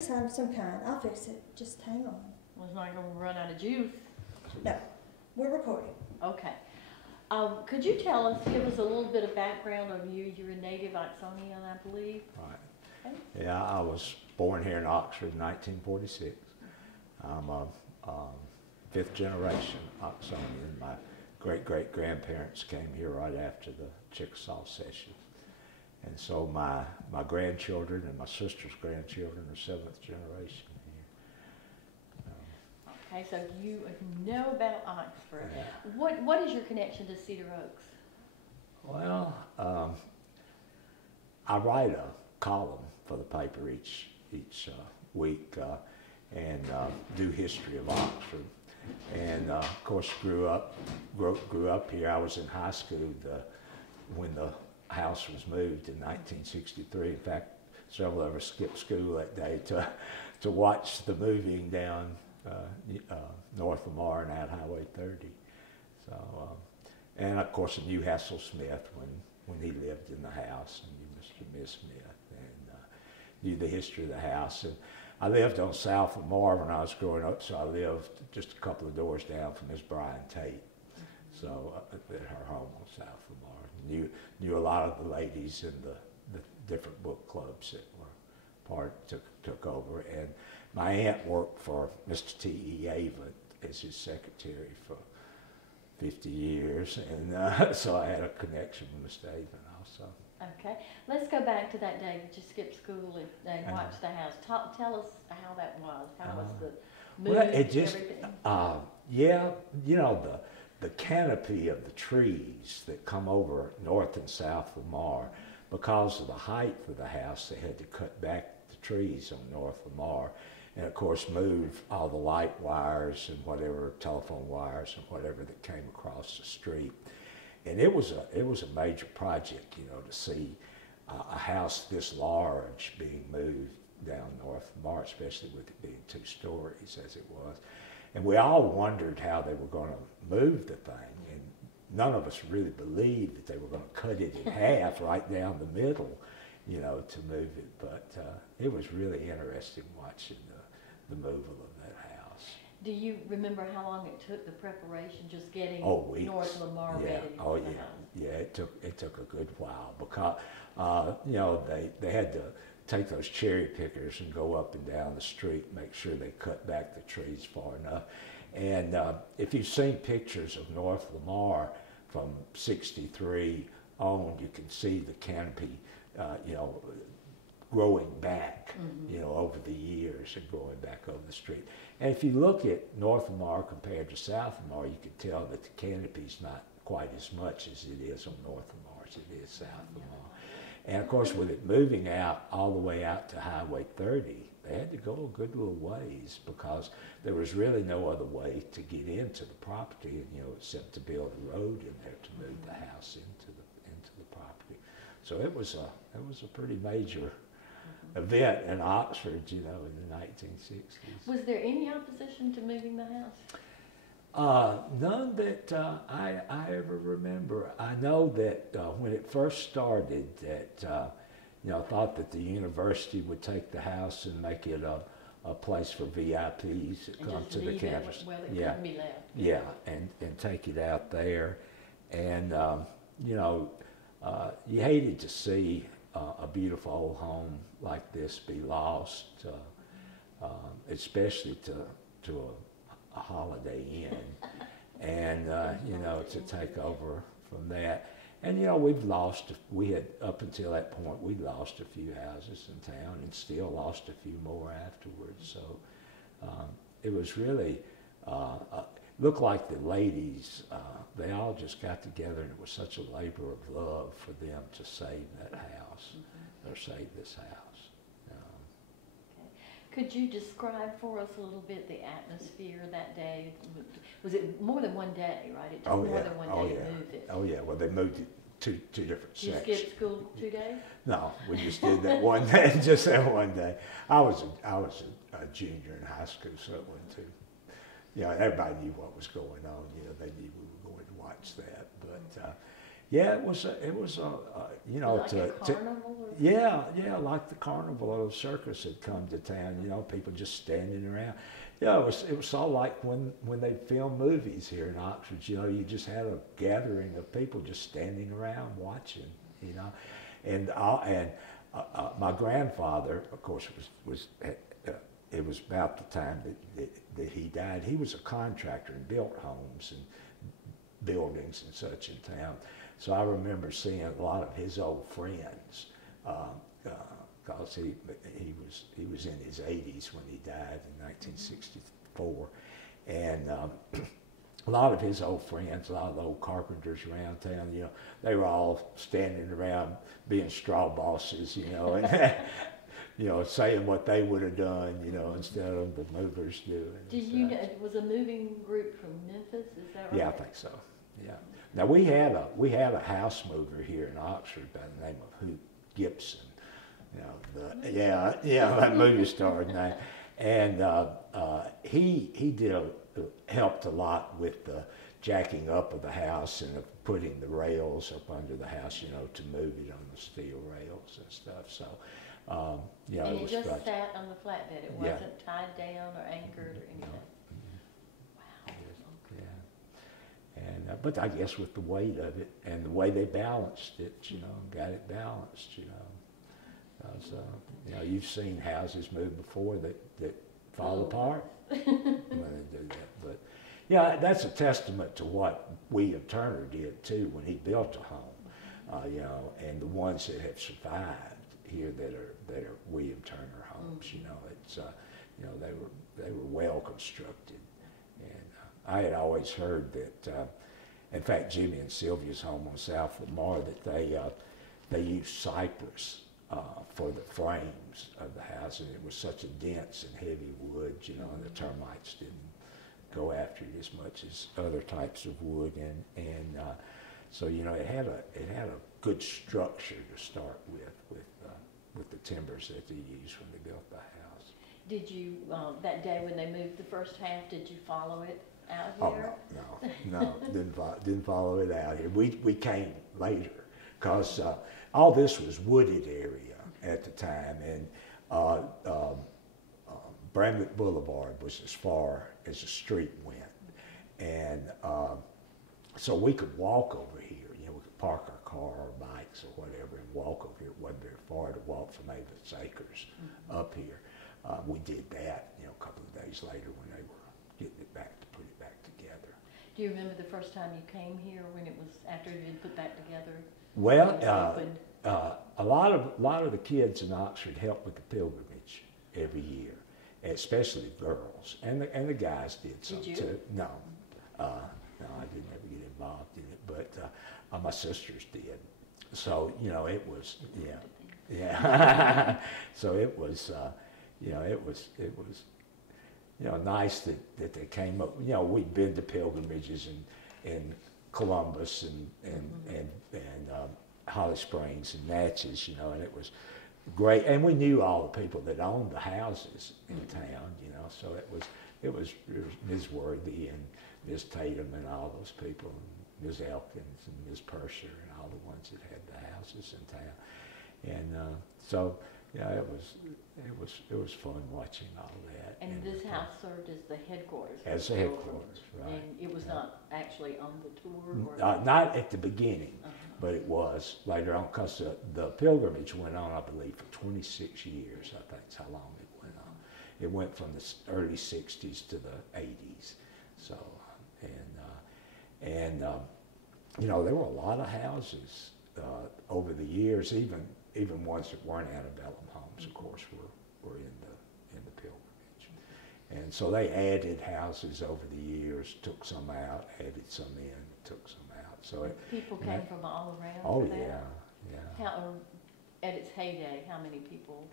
Of some kind. I'll fix it. Just hang on. Well, it's not gonna run out of juice. No, we're recording. Okay. Could you tell us, give us a little bit of background of you? You're a native Oxonian, I believe. Right. Okay. Yeah, I was born here in Oxford in 1946. I'm a fifth generation Oxonian. My great-great-grandparents came here right after the Chickasaw session. And so my grandchildren and my sister's grandchildren are seventh generation here. Okay, so you know about Oxford. Yeah. What is your connection to Cedar Oaks? Well, I write a column for the paper each week and do history of Oxford. And of course, grew up here. I was in high school when the house was moved in 1963. In fact, several of us skipped school that day to watch the moving down north of Lamar and out Highway 30. So, and of course, I knew Hassel Smith when he lived in the house, and knew Mr. Miss Smith, and knew the history of the house. And I lived on South Lamar when I was growing up, so I lived just a couple of doors down from Miss Brian Tate. So at her home on South Lamar. Knew a lot of the ladies in the different book clubs that were took over. And my aunt worked for Mr. T.E. Avent as his secretary for 50 years, and so I had a connection with Mr. Avent also. Okay, let's go back to that day that you skipped school and watched the house. Tell us how that was. How was the move? Well, it just, everything? yeah, you know, the canopy of the trees that come over North and South Lamar, because of the height of the house, they had to cut back the trees on North Lamar, and of course move all the light wires and whatever, telephone wires and whatever that came across the street. And it was a major project, you know, to see a house this large being moved down North Lamar, especially with it being 2 stories as it was. And we all wondered how they were going to move the thing, and none of us really believed that they were going to cut it in half right down the middle, you know, to move it. But it was really interesting watching the movement of that house. Do you remember how long it took, the preparation, just getting Weeks. North Lamar Yeah. ready Oh, for the yeah. house? Yeah, it took a good while because, you know, they had to take those cherry pickers and go up and down the street, make sure they cut back the trees far enough. And if you've seen pictures of North Lamar from 63 on, you can see the canopy, you know, growing back, you know, over the years and growing back over the street. And if you look at North Lamar compared to South Lamar, you can tell that the canopy's not quite as much as it is on North Lamar as it is South Lamar. And of course, with it moving out all the way out to Highway 30, they had to go a good little ways because there was really no other way to get into the property, you know, except to build a road in there to move the house into the property. So it was a pretty major event in Oxford, you know, in the 1960s. Was there any opposition to moving the house? None that I ever remember. I know that when it first started, that you know, I thought that the university would take the house and make it a place for VIPs that come to the campus. Well, it Yeah, couldn't be left. yeah, and take it out there, and you know, you hated to see a beautiful old home like this be lost, especially to a Holiday Inn, and you know, to take over from that. And you know, we had up until that point, we'd lost a few houses in town and still lost a few more afterwards. So it was really, looked like the ladies, they all just got together, and it was such a labor of love for them to save that house, or save this house. Could you describe for us a little bit the atmosphere that day? Was it more than one day, right? It took more than one day to move it. Oh yeah, well they moved it two different sections. Did you skip school 2 days? No, we just did that one day, just that one day. I was a junior in high school, so it wasn't too, you know, everybody knew what was going on. You know, they knew we were going to watch that. But Yeah, it was you know, Like a carnival or? yeah, like the carnival or the circus had come to town, you know, people just standing around. Yeah, it was all like when they filmed movies here in Oxford, you know, you just had a gathering of people just standing around watching, you know. And my grandfather, of course, it was about the time that he died. He was a contractor and built homes and buildings and such in town. So I remember seeing a lot of his old friends, because he was in his 80s when he died in 1964, and a lot of his old friends, a lot of the old carpenters around town, you know, they were all standing around being straw bosses, you know, and you know, saying what they would have done, you know, instead of the movers doing. Did you know it was a moving group from Memphis? Is that right? Yeah, I think so. Yeah. Now we had a house mover here in Oxford by the name of Hoot Gibson. You know, that movie star name, and he helped a lot with the jacking up of the house and putting the rails up under the house, you know, to move it on the steel rails and stuff. So, yeah, and it was just great. sat on the flatbed. It Yeah. wasn't tied down or anchored or anything. Wow. Yeah. And but I guess with the weight of it and the way they balanced it, you know, got it balanced, you know. You know, you've seen houses move before that fall apart when they do that. But yeah, that's a testament to what William Turner did too when he built a home. You know, and the ones that have survived here that are William Turner homes. You know, it's you know, they were well constructed, and I had always heard that. In fact, Jimmy and Sylvia's home on South Lamar, that they used cypress for the frames of the house, and it was such a dense and heavy wood, you know, and the termites didn't go after it as much as other types of wood, and so you know, it had a good structure to start with the timbers that they used when they built the house. Did you that day when they moved the first half? Did you follow it out Oh here? no, didn't follow it out here. We came later because all this was wooded area at the time, and Bramlett Boulevard was as far as the street went, and so we could walk over here. You know, we could park our car or bikes or whatever and walk over here. It wasn't very far to walk from Avis Acres up here. We did that, you know, a couple of days later when they were getting it back to put it back together. Do you remember the first time you came here when it was after it had put back together? Well, a lot of the kids in Oxford helped with the pilgrimage every year, especially the girls, and the guys did some too. No, I didn't ever get involved in it, but my sisters did. So you know, it was yeah. So it was you know, it was you know, nice that they came up. You know, we'd been to pilgrimages in Columbus and Holly Springs and Natchez, you know, and it was great. And we knew all the people that owned the houses in town, you know, so it was Ms. Worthy and Ms. Tatum and all those people, and Ms. Elkins and Ms. Purser and all the ones that had the houses in town. And so, yeah, it was fun watching all that. And this house served as the headquarters. As the headquarters, right. And it was not actually on the tour? Or not at the beginning, but it was later on, because the pilgrimage went on, I believe, for 26 years. I think is how long it went on. It went from the early 60s to the 80s. So, and you know, there were a lot of houses over the years, even ones that weren't antebellum homes, of course, were in the pilgrimage. And so they added houses over the years, took some out, added some in, took some out. So people came from all around. Oh for that? yeah. How, at its heyday, how many people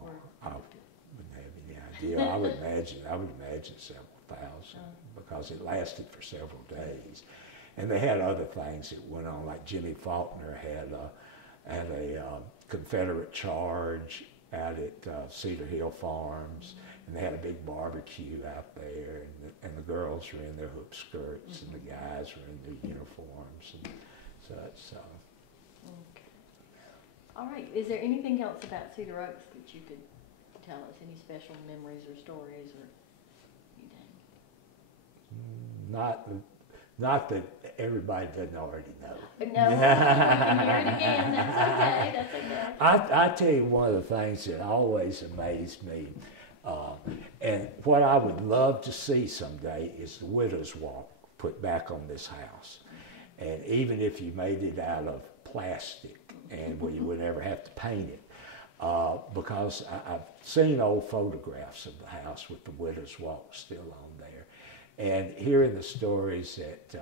were? I wouldn't have any idea. I would imagine several thousand, because it lasted for several days. And they had other things that went on, like Jimmy Faulkner had a Confederate charge out at Cedar Hill Farms, and they had a big barbecue out there, and the girls were in their hoop skirts, and the guys were in their uniforms, and such. Okay. All right, is there anything else about Cedar Oaks that you could tell us? Any special memories or stories or anything? Not that everybody doesn't already know. No, you can hear it again, that's okay, that's okay. I tell you one of the things that always amazed me, and what I would love to see someday is the Widow's Walk put back on this house. And even if you made it out of plastic and where you would never have to paint it, because I've seen old photographs of the house with the Widow's Walk still on there. And hearing the stories that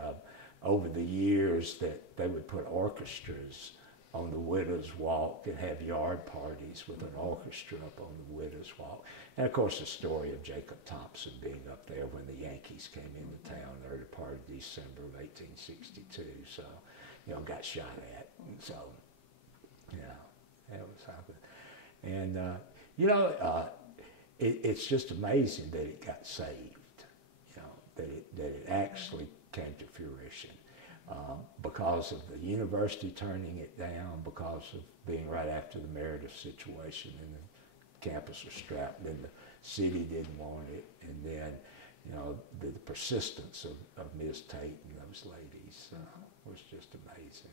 over the years that they would put orchestras on the Widow's Walk and have yard parties with an orchestra up on the Widow's Walk. And of course the story of Jacob Thompson being up there when the Yankees came into town the early part of December of 1862. So, got shot at. And so, that was something. And, it's just amazing that it got saved, that it actually came to fruition. Because of the university turning it down, because of being right after the Meredith situation, and the campus was strapped, and the city didn't want it, and then, the persistence of Ms. Tate and those ladies was just amazing.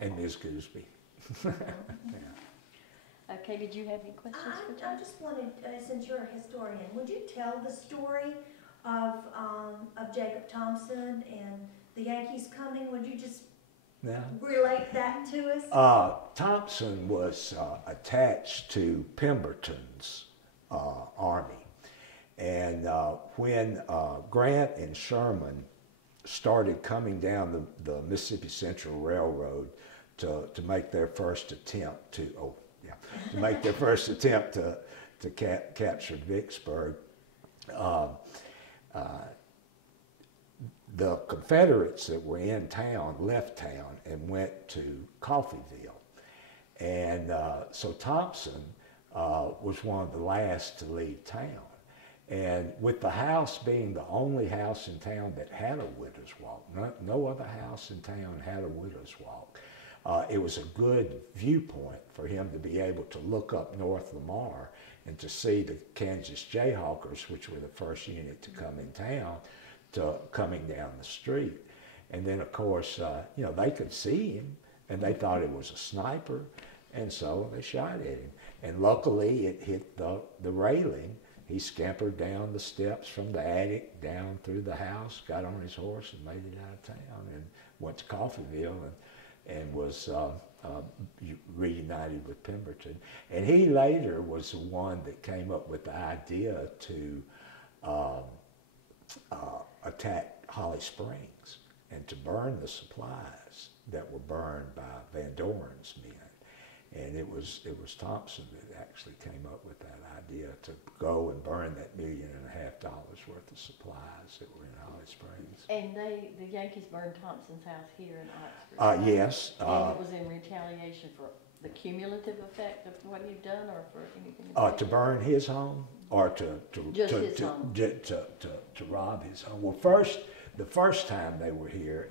And Ms. Gooseby. Yeah. Okay, did you have any questions for John? I just wanted, since you're a historian, would you tell the story of Jacob Thompson and the Yankees coming? Would you just relate that to us? Thompson was attached to Pemberton's army. And when Grant and Sherman started coming down the Mississippi Central Railroad to make their first attempt to capture Vicksburg, the Confederates that were in town left town and went to Coffeyville. And so Thompson was one of the last to leave town. And with the house being the only house in town that had a widow's walk, no other house in town had a widow's walk, it was a good viewpoint for him to be able to look up North Lamar and to see the Kansas Jayhawkers, which were the first unit to come in town, coming down the street. And then, of course, they could see him, and they thought it was a sniper, and so they shot at him. And luckily, it hit the railing. He scampered down the steps from the attic, down through the house, got on his horse, and made it out of town, and went to Coffeyville, and was reunited with Pemberton. And he later was the one that came up with the idea to attack Holly Springs and to burn the supplies that were burned by Van Doren's men. And it was Thompson that actually came up with that idea to go and burn that $1.5 million worth of supplies that were in Holly Springs. And the Yankees burned Thompson's house here in Oxford. Yes. And it was in retaliation for the cumulative effect of what he'd done, or for anything? To burn his home, or to rob his home. Well, the first time they were here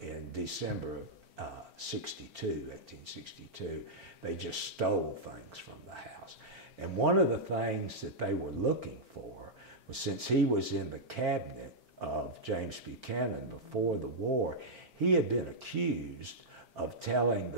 in December of 1862, they just stole things from the house. And one of the things that they were looking for was, since he was in the cabinet of James Buchanan before the war, he had been accused of telling the